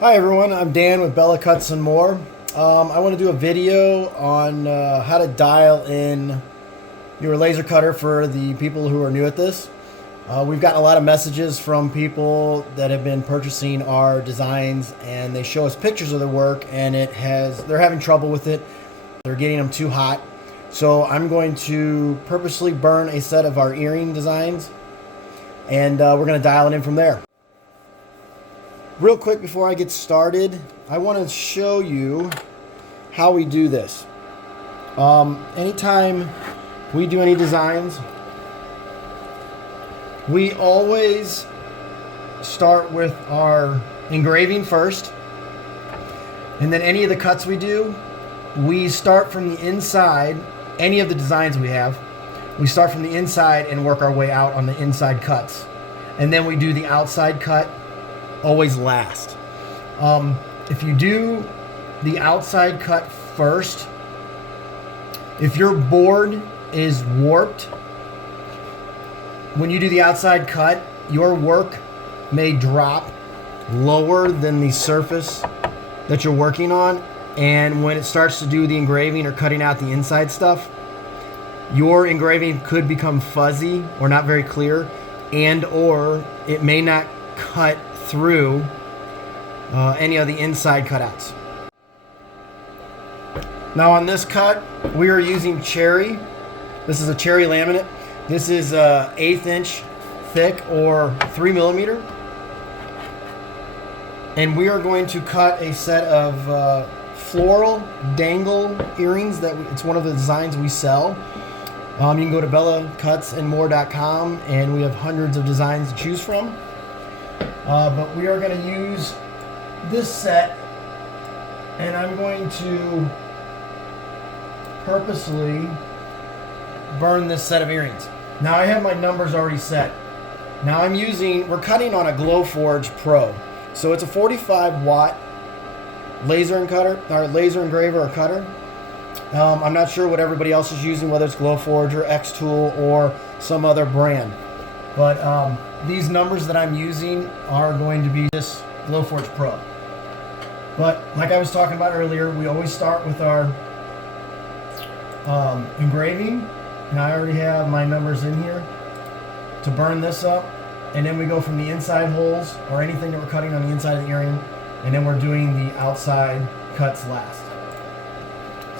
Hi everyone, I'm Dan with Bella Cuts and More. I want to do a video on how to dial in your laser cutter for the people who are new at this. We've gotten a lot of messages from people that have been purchasing our designs, and they show us pictures of their work, and they're having trouble with it. They're getting them too hot. So I'm going to purposely burn a set of our earring designs, and we're going to dial it in from there. Real quick before I get started, I want to show you how we do this. Anytime we do any designs, we always start with our engraving first, and then any of the cuts we do, we start from the inside. Any of the designs we have, we start from the inside and work our way out on the inside cuts, and then we do the outside cut always last. If you do the outside cut first, if your board is warped, when you do the outside cut, your work may drop lower than the surface that you're working on, and when it starts to do the engraving or cutting out the inside stuff, your engraving could become fuzzy or not very clear, and or it may not cut through any of the inside cutouts. Now on this cut, we are using cherry. This is a cherry laminate. This is 1/8 inch thick or 3 millimeter. And we are going to cut a set of floral dangle earrings. It's one of the designs we sell. You can go to bellacutsandmore.com, and we have hundreds of designs to choose from. But we are going to use this set, and I'm going to purposely burn this set of earrings. Now I have my numbers already set. Now we're cutting on a Glowforge Pro. So it's a 45 watt laser engraver or cutter. I'm not sure what everybody else is using, whether it's Glowforge or X-Tool or some other brand. But these numbers that I'm using are going to be this Glowforge Pro. But like I was talking about earlier, we always start with our engraving. And I already have my numbers in here to burn this up. And then we go from the inside holes or anything that we're cutting on the inside of the earring. And then we're doing the outside cuts last.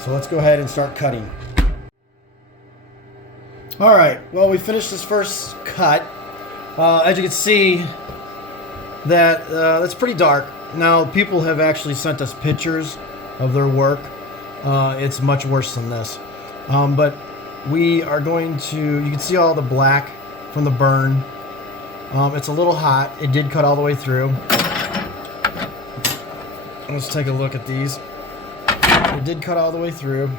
So let's go ahead and start cutting. All right, well, we finished this first cut. As you can see, that's pretty dark. Now, people have actually sent us pictures of their work. It's much worse than this. But we are going to, you can see all the black from the burn. It's a little hot. It did cut all the way through. Let's take a look at these. It did cut all the way through.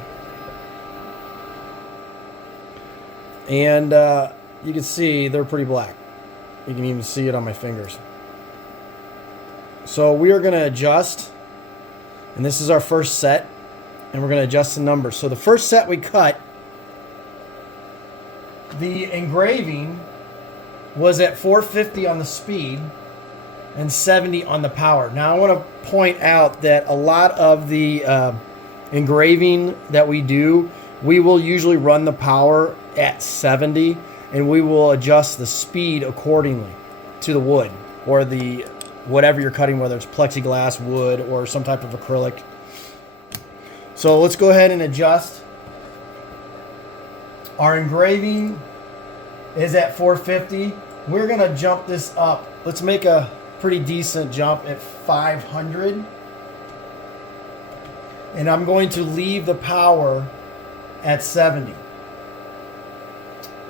And you can see they're pretty black. You can even see it on my fingers. So we are going to adjust, and this is our first set, and we're going to adjust the numbers. So the first set we cut, the engraving was at 450 on the speed and 70 on the power. Now I want to point out that a lot of the engraving that we do, we will usually run the power at 70, and we will adjust the speed accordingly to the wood or the whatever you're cutting, whether it's plexiglass, wood, or some type of acrylic. So let's go ahead and adjust. Our engraving is at 450. We're going to jump this up. Let's make a pretty decent jump at 500. And I'm going to leave the power at 70.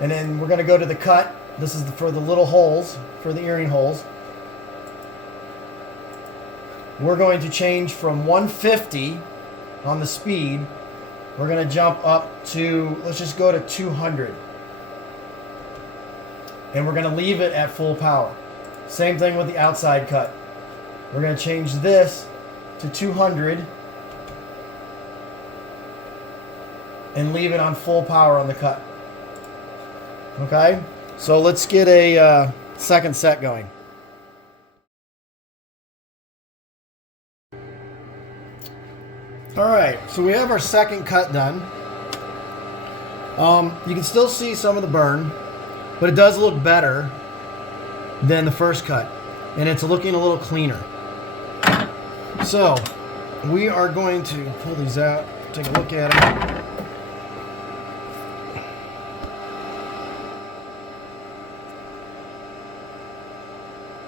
And then we're going to go to the cut. This is for the little holes, for the earring holes. We're going to change from 150 on the speed. We're going to jump up to, let's just go to 200. And we're going to leave it at full power. Same thing with the outside cut. We're going to change this to 200 and leave it on full power on the cut. Okay, so let's get a second set going. All right, so we have our second cut done. You can still see some of the burn, but it does look better than the first cut, and it's looking a little cleaner. So we are going to pull these out, take a look at them.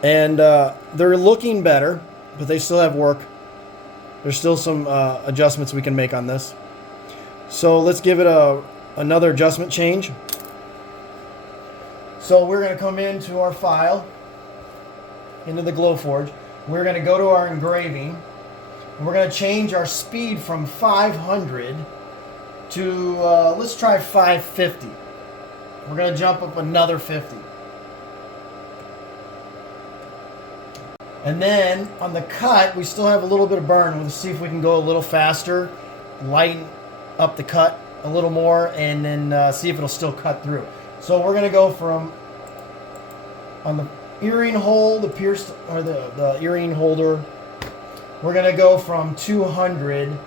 And they're looking better, but they still have work. There's still some adjustments we can make on this. So let's give it another adjustment change. So we're going to come into our file, into the Glowforge. We're going to go to our engraving. And we're going to change our speed from 500 to, let's try 550. We're going to jump up another 50. And then on the cut, we still have a little bit of burn. We'll see if we can go a little faster, lighten up the cut a little more, and then see if it'll still cut through. So we're going to go from, on the earring hole, the pierced, or the earring holder, we're going to go from 200,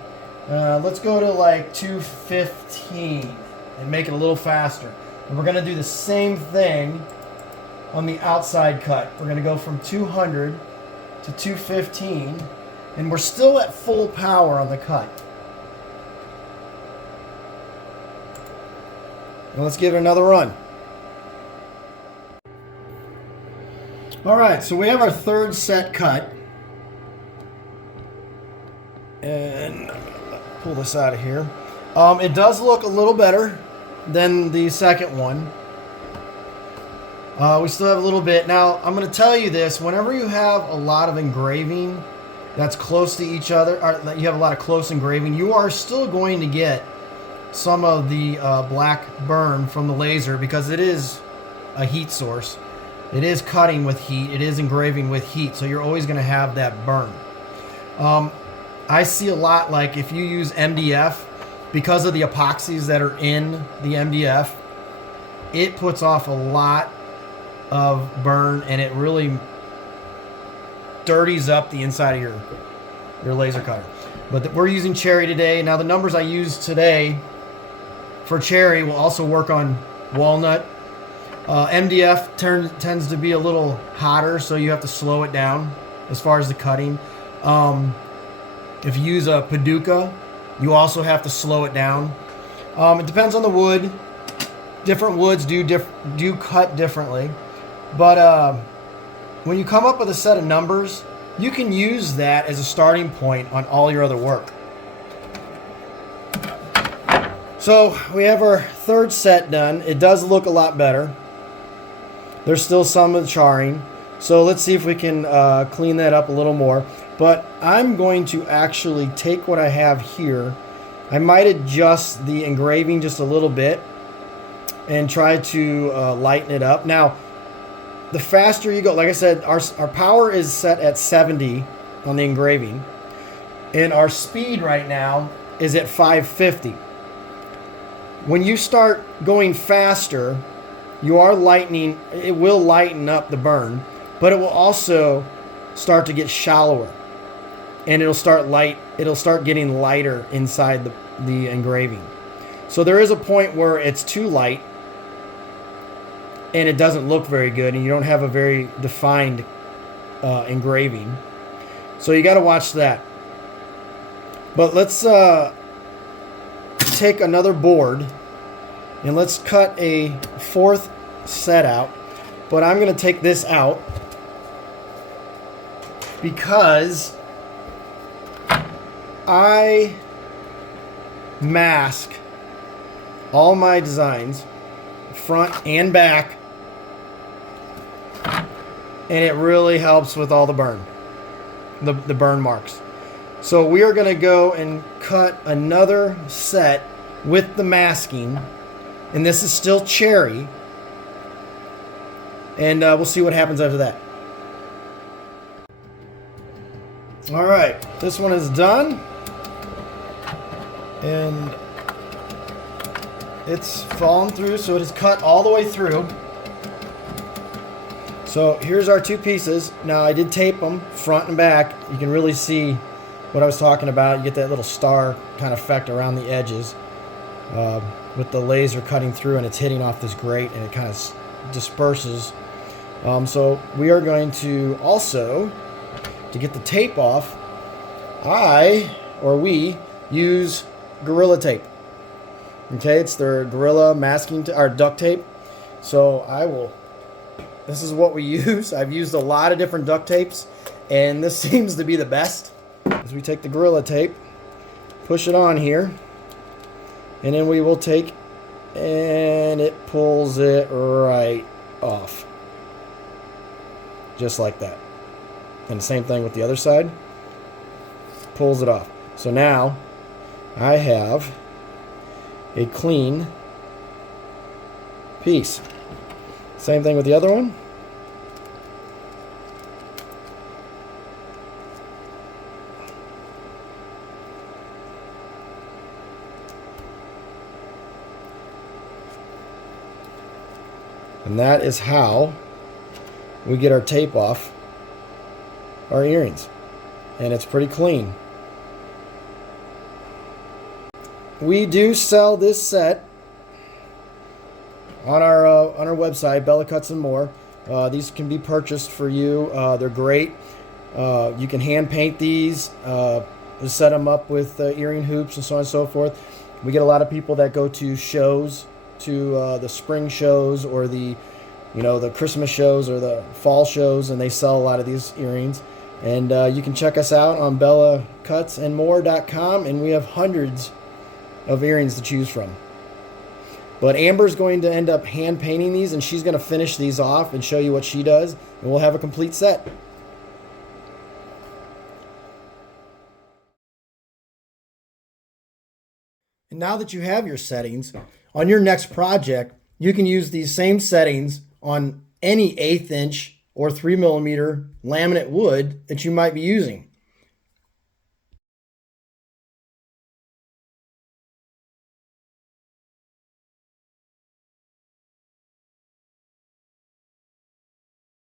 let's go to like 215 and make it a little faster. And we're going to do the same thing on the outside cut. We're going to go from 200 to 215, and we're still at full power on the cut. And let's give it another run. All right, so we have our third set cut. And I'm gonna pull this out of here. It does look a little better than the second one. We still have a little bit. Now, I'm going to tell you this. Whenever you have a lot of engraving that's close to each other, or that you have a lot of close engraving, you are still going to get some of the black burn from the laser because it is a heat source. It is cutting with heat. It is engraving with heat. So you're always going to have that burn. I see a lot, like if you use MDF, because of the epoxies that are in the MDF, it puts off a lot of burn, and it really dirties up the inside of your laser cutter. But we're using cherry today. Now the numbers I use today for cherry will also work on walnut. MDF tends to be a little hotter, so you have to slow it down as far as the cutting. If you use a Paducah, you also have to slow it down. It depends on the wood. Different woods do cut differently. But when you come up with a set of numbers, you can use that as a starting point on all your other work. So we have our third set done. It does look a lot better. There's still some of the charring. So let's see if we can clean that up a little more. But I'm going to actually take what I have here. I might adjust the engraving just a little bit and try to lighten it up. Now, the faster you go, like I said, our power is set at 70 on the engraving, and our speed right now is at 550. When you start going faster, you are lightening, it will lighten up the burn, but it will also start to get shallower, and it'll start getting lighter inside the engraving. So there is a point where it's too light and it doesn't look very good, and you don't have a very defined engraving. So you got to watch that. But let's take another board and let's cut a fourth set out. But I'm going to take this out because I mask all my designs, front and back, and it really helps with all the burn, the burn marks. So we are going to go and cut another set with the masking, and this is still cherry, and we'll see what happens after that. All right, this one is done, and it's fallen through, so it is cut all the way through. So here's our two pieces. Now I did tape them front and back. You can really see what I was talking about. You get that little star kind of effect around the edges with the laser cutting through, and it's hitting off this grate, and it kind of disperses. So we are going to also, to get the tape off, we use Gorilla Tape. Okay, it's their Gorilla masking or duct tape. So this is what we use. I've used a lot of different duct tapes, and this seems to be the best. As we take the Gorilla Tape, push it on here, and then we will take, and it pulls it right off. Just like that. And the same thing with the other side. Pulls it off. So now I have a clean piece. Same thing with the other one. And that is how we get our tape off our earrings. And it's pretty clean. We do sell this set on our website, Bella Cuts and More. These can be purchased for you. They're great. You can hand paint these, set them up with earring hoops and so on and so forth. We get a lot of people that go to shows, to the spring shows or the Christmas shows or the fall shows, and they sell a lot of these earrings. And you can check us out on bellacutsandmore.com, and we have hundreds of earrings to choose from. But Amber's going to end up hand painting these, and she's going to finish these off and show you what she does, and we'll have a complete set. And now that you have your settings, on your next project, you can use these same settings on any 1/8 inch or 3mm laminate wood that you might be using.